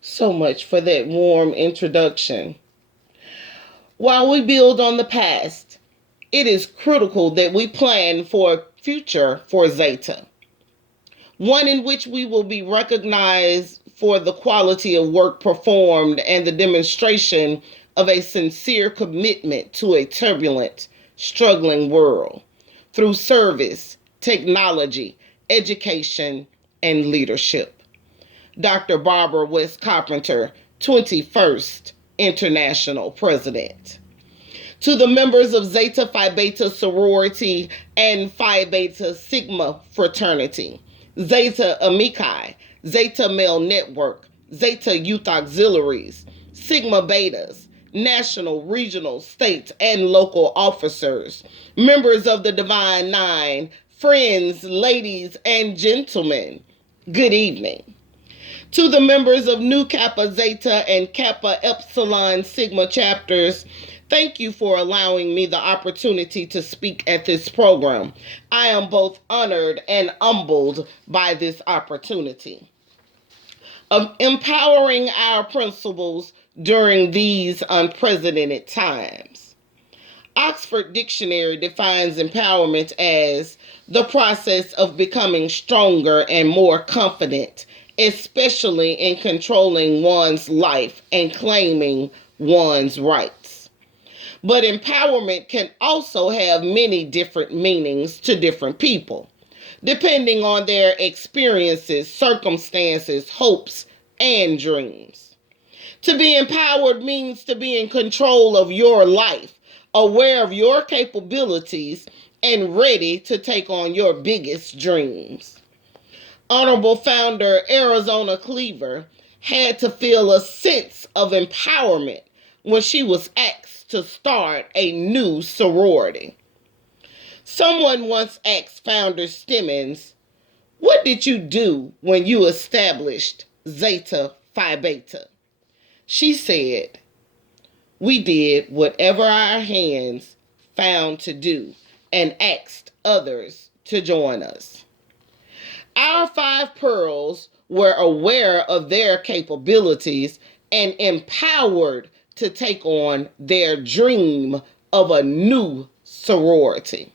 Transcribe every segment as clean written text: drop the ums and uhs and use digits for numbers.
so much for that warm introduction. While we build on the past, it is critical that we plan for a future for Zeta, one in which we will be recognized for the quality of work performed and the demonstration of a sincere commitment to a turbulent, struggling world through service, technology, education, and leadership. Dr. Barbara West Carpenter, 21st International President. To the members of Zeta Phi Beta Sorority and Phi Beta Sigma Fraternity, Zeta Amici, Zeta Male Network, Zeta Youth Auxiliaries, Sigma Betas, national, regional, state, and local officers, members of the Divine Nine, friends, ladies, and gentlemen, good evening. To the members of Nu Kappa Zeta and Kappa Epsilon Sigma chapters, thank you for allowing me the opportunity to speak at this program. I am both honored and humbled by this opportunity of empowering our principles during these unprecedented times. Oxford Dictionary defines empowerment as the process of becoming stronger and more confident, especially in controlling one's life and claiming one's rights. But empowerment can also have many different meanings to different people, depending on their experiences, circumstances, hopes, and dreams. To be empowered means to be in control of your life, aware of your capabilities, and ready to take on your biggest dreams. Honorable founder Arizona Cleaver had to feel a sense of empowerment when she was asked to start a new sorority. Someone once asked founder Stemmons, "What did you do when you established Zeta Phi Beta?" She said, "We did whatever our hands found to do and asked others to join us." Our five pearls were aware of their capabilities and empowered to take on their dream of a new sorority.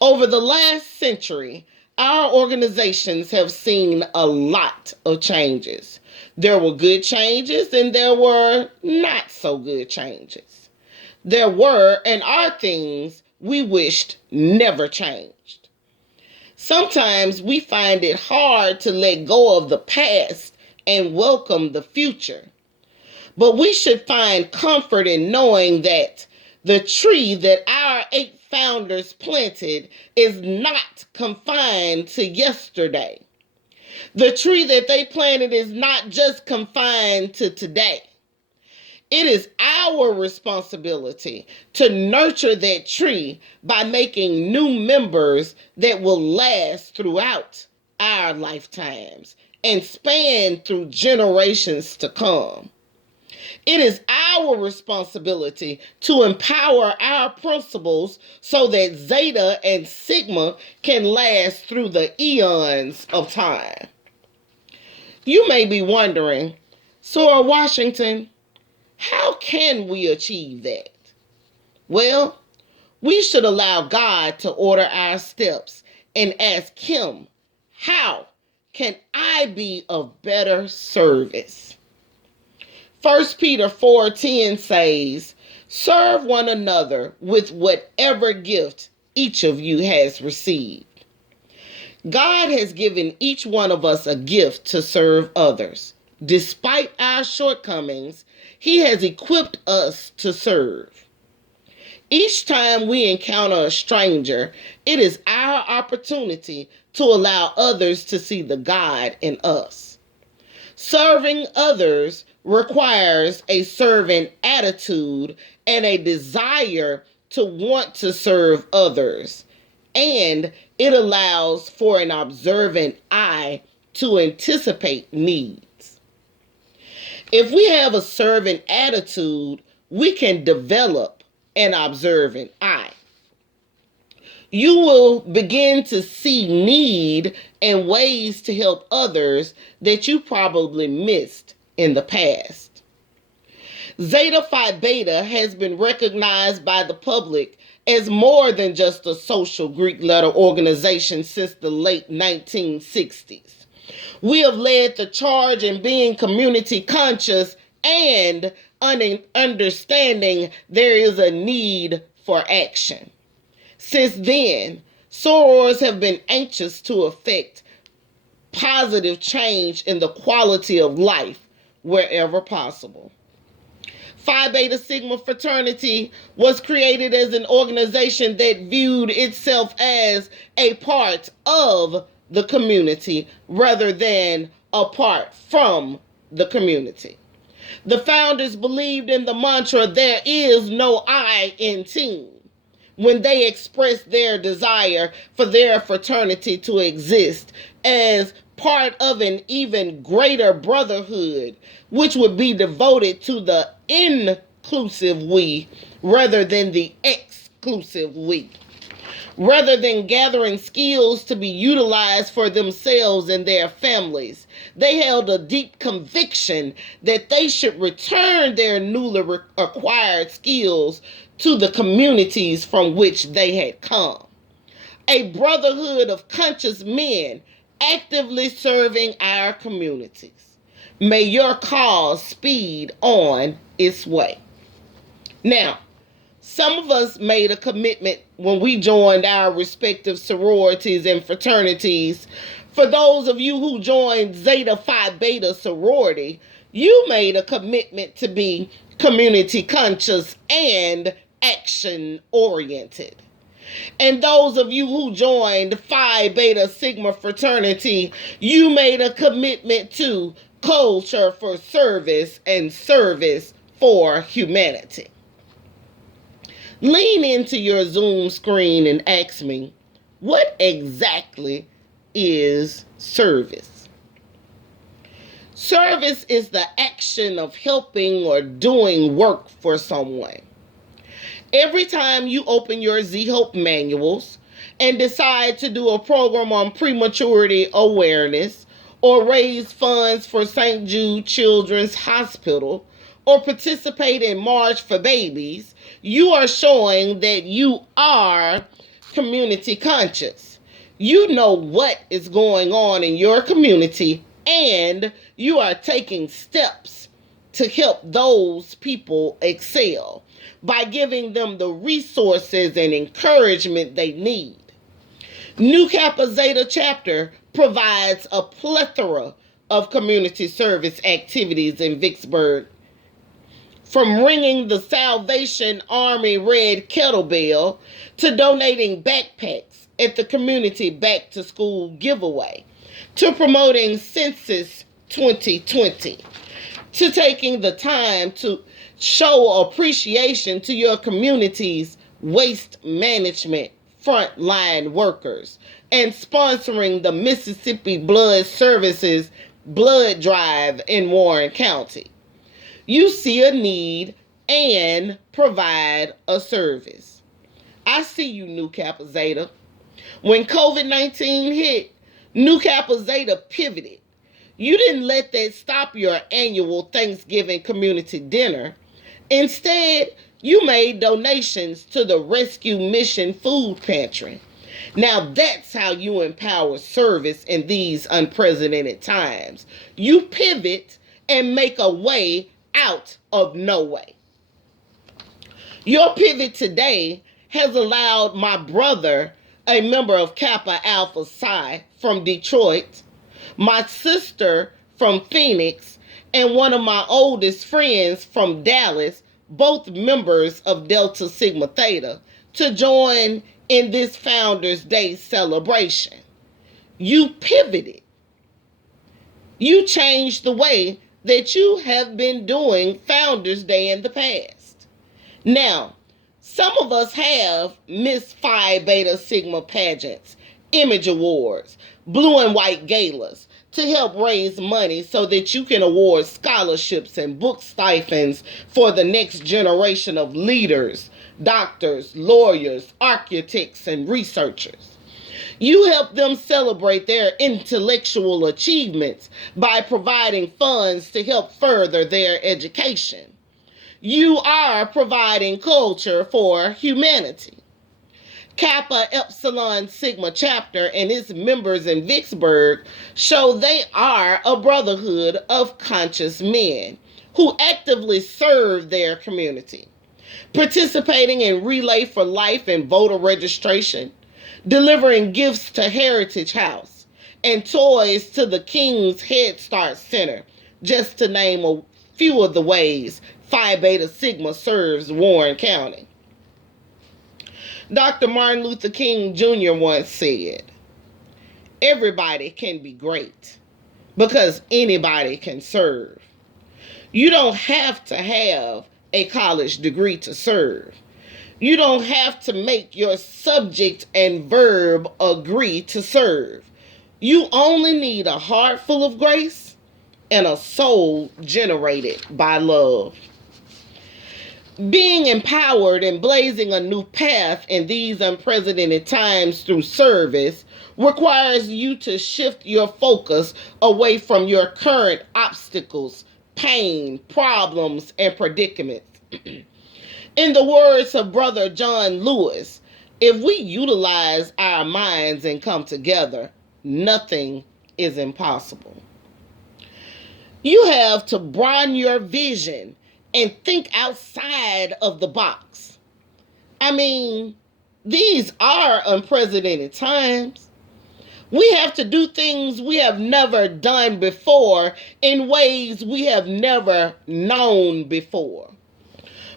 Over the last century, our organizations have seen a lot of changes. There were good changes and there were not so good changes. There were and are things we wished never changed. Sometimes we find it hard to let go of the past and welcome the future. But we should find comfort in knowing that the tree that our eight founders planted is not confined to yesterday. The tree that they planted is not just confined to today. It is our responsibility to nurture that tree by making new members that will last throughout our lifetimes and span through generations to come. It is our responsibility to empower our principles so that Zeta and Sigma can last through the eons of time. You may be wondering, Sora Washington, how can we achieve that? Well, we should allow God to order our steps and ask Him, how can I be of better service? 1 Peter 4:10 says, serve one another with whatever gift each of you has received. God has given each one of us a gift to serve others. Despite our shortcomings, He has equipped us to serve. Each time we encounter a stranger, it is our opportunity to allow others to see the God in us. Serving others requires a servant attitude and a desire to want to serve others, and it allows for an observant eye to anticipate needs. If we have a servant attitude, we can develop an observant eye. You will begin to see need and ways to help others that you probably missed in the past. Zeta Phi Beta has been recognized by the public as more than just a social Greek letter organization since the late 1960s. We have led the charge in being community conscious and understanding there is a need for action. Since then, sorors have been anxious to effect positive change in the quality of life wherever possible. Phi Beta Sigma Fraternity was created as an organization that viewed itself as a part of the community rather than apart from the community. The founders believed in the mantra, "There is no I in team," when they expressed their desire for their fraternity to exist as part of an even greater brotherhood, which would be devoted to the inclusive we rather than the exclusive we. Rather than gathering skills to be utilized for themselves and their families, they held a deep conviction that they should return their newly acquired skills to the communities from which they had come. A brotherhood of conscious men actively serving our communities. May your cause speed on its way. Now, some of us made a commitment when we joined our respective sororities and fraternities. For those of you who joined Zeta Phi Beta sorority, you made a commitment to be community conscious and action oriented. And those of you who joined Phi Beta Sigma fraternity, you made a commitment to culture for service and service for humanity. Lean into your Zoom screen and ask me, what exactly is service? Service is the action of helping or doing work for someone. Every time you open your Z-Hope manuals and decide to do a program on prematurity awareness, or raise funds for St. Jude Children's Hospital, or participate in March for Babies, you are showing that you are community conscious. You know what is going on in your community, and you are taking steps to help those people excel by giving them the resources and encouragement they need. New Kappa Zeta chapter provides a plethora of community service activities in Vicksburg, from ringing the Salvation Army red kettlebell to donating backpacks at the community back to school giveaway, to promoting Census 2020, to taking the time to show appreciation to your community's waste management frontline workers, and sponsoring the Mississippi Blood Services blood drive in Warren County. You see a need and provide a service. I see you, New Kappa Zeta. When COVID-19 hit, New Kappa Zeta pivoted. You didn't let that stop your annual Thanksgiving community dinner. Instead, you made donations to the Rescue Mission Food Pantry. Now that's how you empower service in these unprecedented times. You pivot and make a way out of no way. Your pivot today has allowed my brother, a member of Kappa Alpha Psi from Detroit, my sister from Phoenix, and one of my oldest friends from Dallas, both members of Delta Sigma Theta, to join in this Founders Day celebration. You pivoted. You changed the way that you have been doing Founders Day in the past. Now, some of us have Miss Phi Beta Sigma pageants, image awards, blue and white galas, to help raise money so that you can award scholarships and book stipends for the next generation of leaders, doctors, lawyers, architects, and researchers. You help them celebrate their intellectual achievements by providing funds to help further their education. You are providing culture for humanity. Kappa Epsilon Sigma chapter and its members in Vicksburg show they are a brotherhood of conscious men who actively serve their community, participating in Relay for Life and voter registration, delivering gifts to Heritage House, and toys to the King's Head Start Center, just to name a few of the ways Phi Beta Sigma serves Warren County. Dr. Martin Luther King Jr. once said, "Everybody can be great because anybody can serve." You don't have to have a college degree to serve. You don't have to make your subject and verb agree to serve. You only need a heart full of grace and a soul generated by love. Being empowered and blazing a new path in these unprecedented times through service requires you to shift your focus away from your current obstacles, pain, problems, and predicaments. In the words of Brother John Lewis, if we utilize our minds and come together, nothing is impossible. You have to broaden your vision and think outside of the box. I mean, these are unprecedented times. We have to do things we have never done before in ways we have never known before.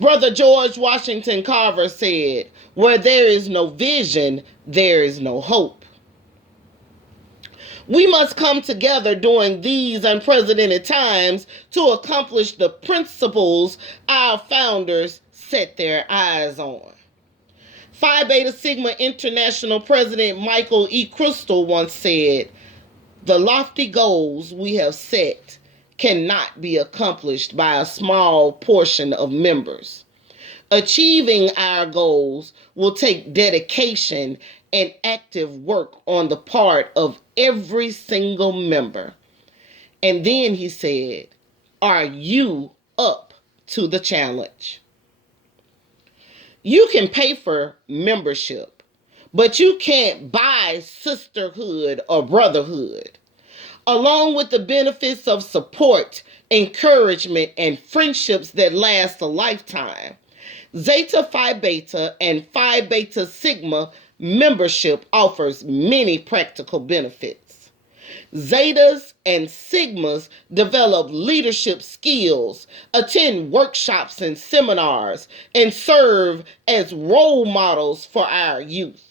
Brother George Washington Carver said, "Where there is no vision, there is no hope." We must come together during these unprecedented times to accomplish the principles our founders set their eyes on. Phi Beta Sigma International President Michael E. Crystal once said, "The lofty goals we have set cannot be accomplished by a small portion of members. Achieving our goals will take dedication and active work on the part of every single member." And then he said, "Are you up to the challenge?" You can pay for membership, but you can't buy sisterhood or brotherhood. Along with the benefits of support, encouragement, and friendships that last a lifetime, Zeta Phi Beta and Phi Beta Sigma membership offers many practical benefits. Zetas and Sigmas develop leadership skills, attend workshops and seminars, and serve as role models for our youth.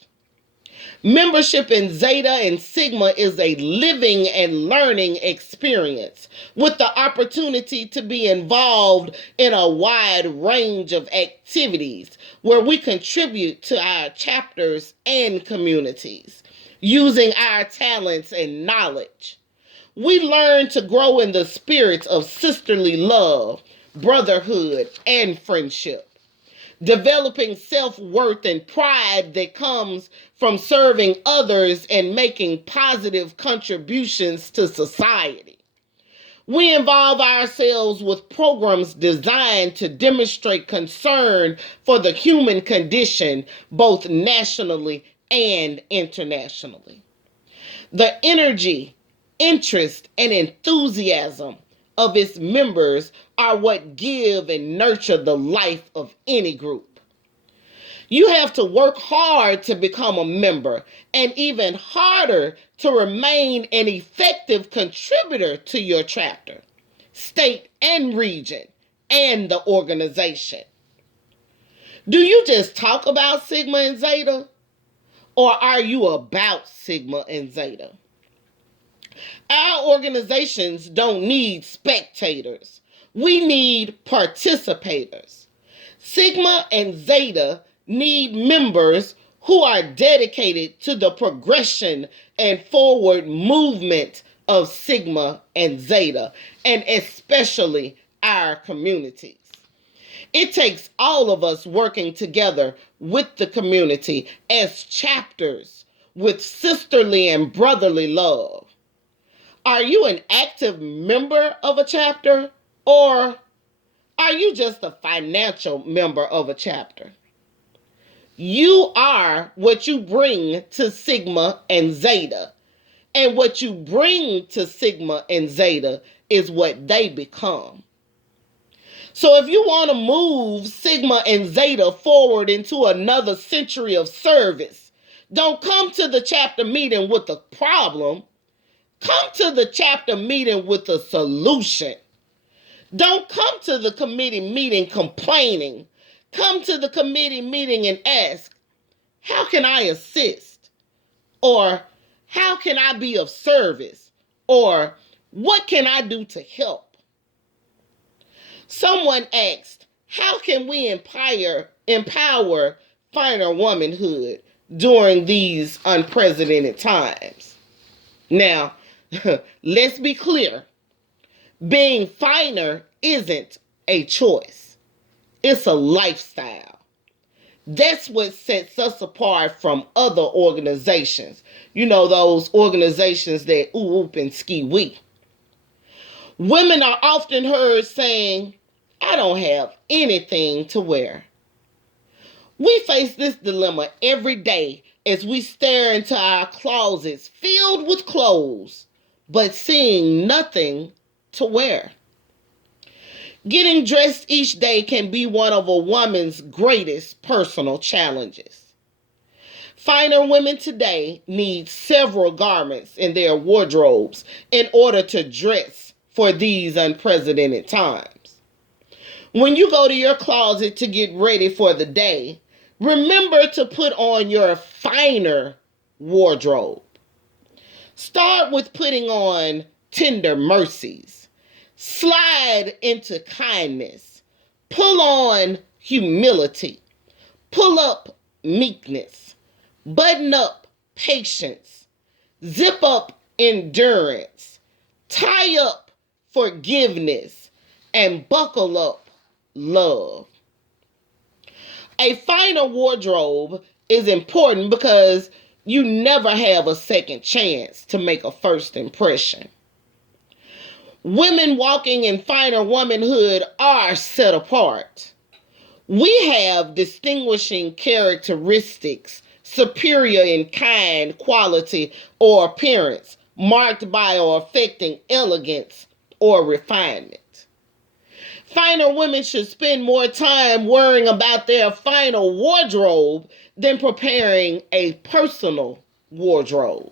Membership in Zeta and Sigma is a living and learning experience with the opportunity to be involved in a wide range of activities where we contribute to our chapters and communities using our talents and knowledge. We learn to grow in the spirits of sisterly love, brotherhood, and friendship, developing self-worth and pride that comes from serving others and making positive contributions to society. We involve ourselves with programs designed to demonstrate concern for the human condition, both nationally and internationally. The energy, interest, and enthusiasm of its members are what give and nurture the life of any group. You have to work hard to become a member and even harder to remain an effective contributor to your chapter, state, and region, and the organization. Do you just talk about Sigma and Zeta? Or are you about Sigma and Zeta? Our organizations don't need spectators. We need participators. Sigma and Zeta need members who are dedicated to the progression and forward movement of Sigma and Zeta, and especially our communities. It takes all of us working together with the community as chapters with sisterly and brotherly love. Are you an active member of a chapter, or are you just a financial member of a chapter? You are what you bring to Sigma and Zeta. And what you bring to Sigma and Zeta is what they become. So if you want to move Sigma and Zeta forward into another century of service, don't come to the chapter meeting with a problem. Come to the chapter meeting with a solution. Don't come to the committee meeting complaining. Come to the committee meeting and ask, how can I assist? Or how can I be of service? Or what can I do to help? Someone asked, how can we empower finer womanhood during these unprecedented times? Now, let's be clear. Being finer isn't a choice. It's a lifestyle. That's what sets us apart from other organizations. You know, those organizations that oop and ski wee. Women are often heard saying, I don't have anything to wear. We face this dilemma every day as we stare into our closets filled with clothes, but seeing nothing to wear. Getting dressed each day can be one of a woman's greatest personal challenges. Finer women today need several garments in their wardrobes in order to dress for these unprecedented times. When you go to your closet to get ready for the day, remember to put on your finer wardrobe. Start with putting on tender mercies. Slide into kindness. Pull on humility. Pull up meekness. Button up patience. Zip up endurance. Tie up forgiveness. And buckle up love. A finer wardrobe is important because you never have a second chance to make a first impression. Women walking in finer womanhood are set apart. We have distinguishing characteristics, superior in kind, quality, or appearance, marked by or affecting elegance or refinement. Finer women should spend more time worrying about their final wardrobe than preparing a personal wardrobe.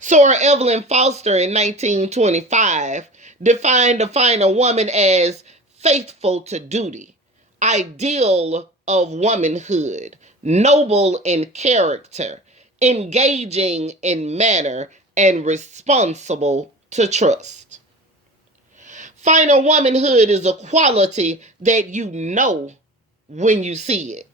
Sora Evelyn Foster in 1925 defined a finer woman as faithful to duty, ideal of womanhood, noble in character, engaging in manner, and responsible to trust. Finer womanhood is a quality that you know when you see it.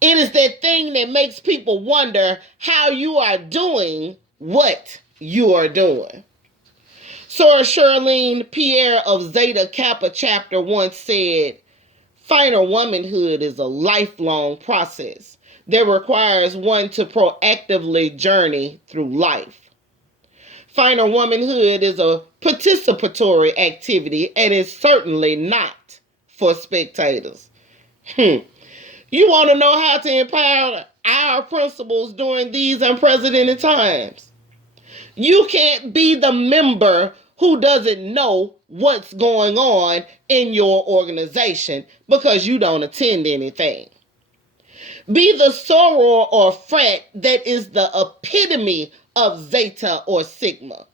It is that thing that makes people wonder how you are doing what you are doing. Sora Charlene Pierre of Zeta Kappa chapter once said, finer womanhood is a lifelong process that requires one to proactively journey through life. Finer womanhood is a participatory activity and is certainly not for spectators. You want to know how to empower our principles during these unprecedented times? You can't be the member who doesn't know what's going on in your organization because you don't attend anything. Be the soror or frat that is the epitome of Zeta or Sigma,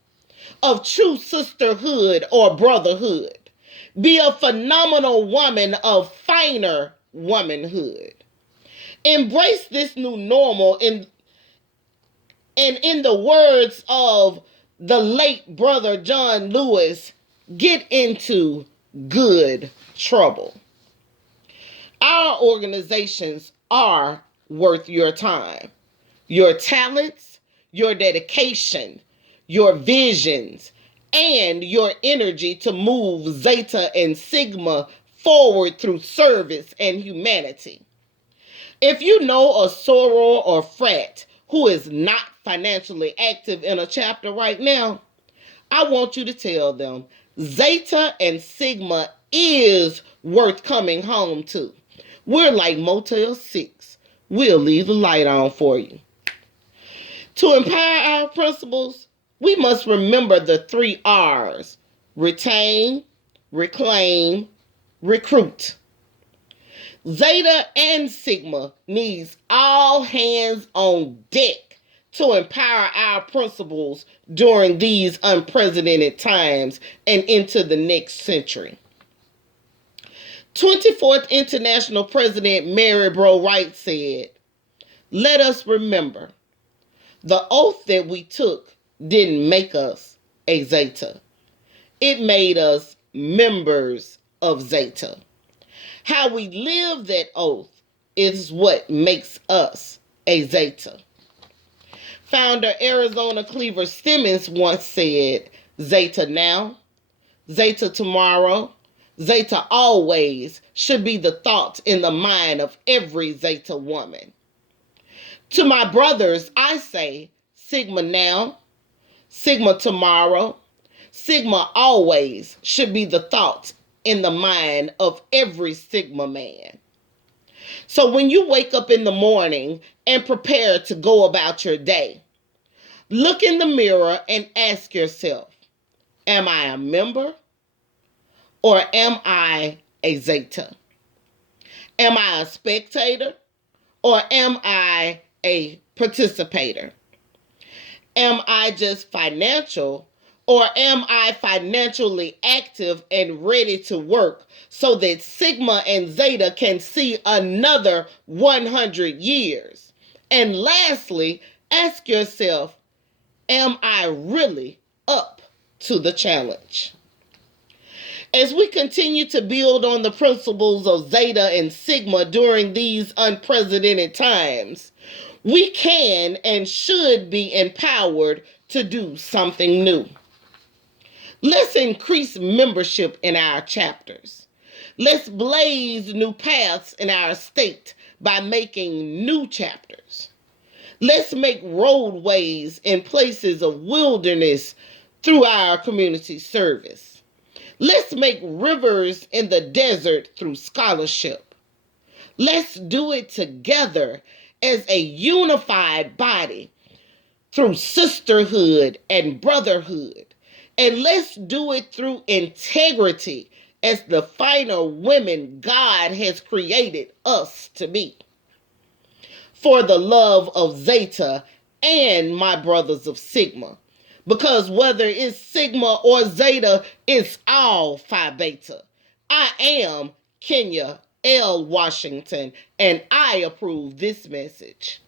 of true sisterhood or brotherhood. Be a phenomenal woman of finer womanhood. Embrace this new normal and in the words of the late brother John Lewis, get into good trouble. Our organizations are worth your time, your talents, your dedication, your visions, and your energy to move Zeta and Sigma forward through service and humanity. If you know a soror or frat who is not financially active in a chapter right now, I want you to tell them Zeta and Sigma is worth coming home to. We're like Motel 6. We'll leave the light on for you. To empower our principles, we must remember the 3 R's: retain, reclaim, recruit. Zeta and Sigma needs all hands on deck to empower our principles during these unprecedented times and into the next century. 24th International President Mary Bro Wright said, "Let us remember, the oath that we took didn't make us a Zeta. It made us members of Zeta. How we live that oath is what makes us a Zeta." Founder Arizona Cleaver Stemmons once said, "Zeta now, Zeta tomorrow, Zeta always should be the thought in the mind of every Zeta woman." To my brothers, I say, Sigma now, Sigma tomorrow, Sigma always should be the thought in the mind of every Sigma man. So when you wake up in the morning and prepare to go about your day, look in the mirror and ask yourself, am I a member or am I a Zeta? Am I a spectator or am I a participator? Am I just financial or am I financially active and ready to work so that Sigma and Zeta can see another 100 years? And lastly, ask yourself, am I really up to the challenge? As we continue to build on the principles of Zeta and Sigma during these unprecedented times, we can and should be empowered to do something new. Let's increase membership in our chapters. Let's blaze new paths in our state by making new chapters. Let's make roadways in places of wilderness through our community service. Let's make rivers in the desert through scholarship. Let's do it together as a unified body through sisterhood and brotherhood. And let's do it through integrity as the finer women God has created us to be. For the love of Zeta and my brothers of Sigma. Because whether it's Sigma or Zeta, it's all Phi Beta. I am Kenya L. Washington, and I approve this message.